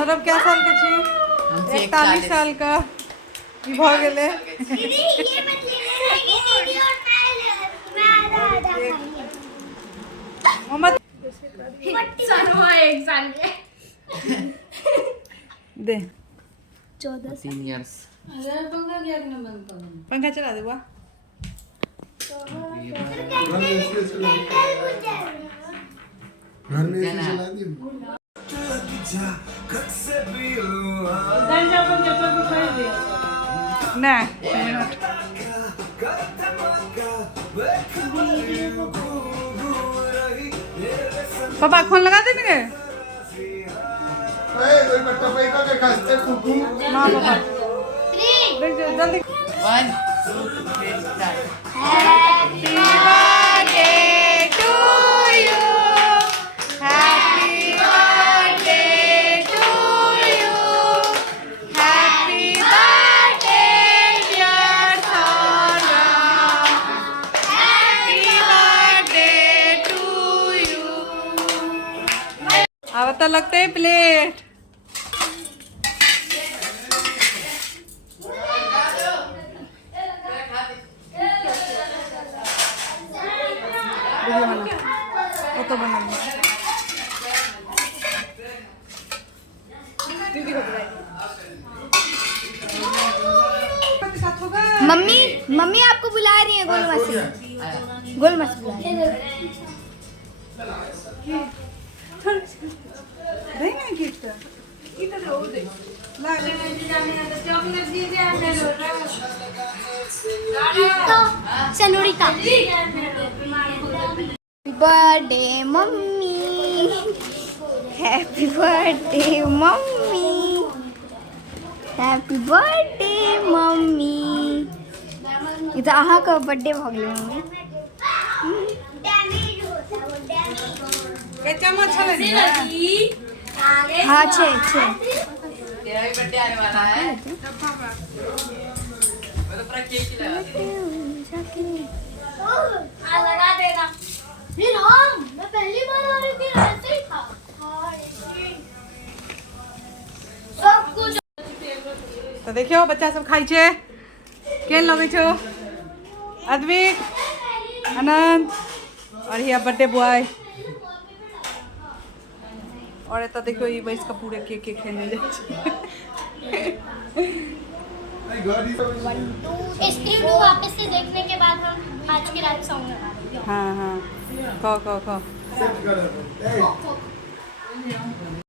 सौरभ क्या साल के छी? 41 साल का ई भ गेले। मोहम्मद सरवा 1 साल के दे 14 3 इयर्स। अरे पंखा क्या करना बंद कर पंखा चला दे बुआ। घर में ऐसे चला दी। ना मिनट पापा फोन लगा देंगे कोई बट्टा पे का खाते कुकू ना पापा देख जल्दी 1 2 3 start. Happy birthday to you happy birthday to you happy birthday dear Saurabh happy birthday to you. अब तो लगते है प्लेट वो तो बना मम्मी मम्मी आपको बुला रही है गोल मछली गोल मछली देंगे गिफ्ट इधर हो दे ला चॉकलेट दीजिए चलोड़ीता birthday mummy happy birthday mummy happy birthday mummy ये तो अहाँ का बर्थडे भ गेलै मम्मी के चम्मच छले ने हाँ छे तेरा भी बर्थडे आने वाला है। मैं तो पूरा केक ही लगा दे। लगा देगा फिर हम मैं पहली बार आ रही थी ऐसे ही था सब कुछ तो देखियो बच्चा सब खाई छे केन लगे छो अद्विक अनंत और हिया बर्थडे बॉय और एता देखियो ई बैस का पूरे केक के खेने जाय छे। स्क्रीन को वापस से देखने के बाद हम आज की रात सॉन्ग लगा देंगे हाँ हाँ कहो सेट कर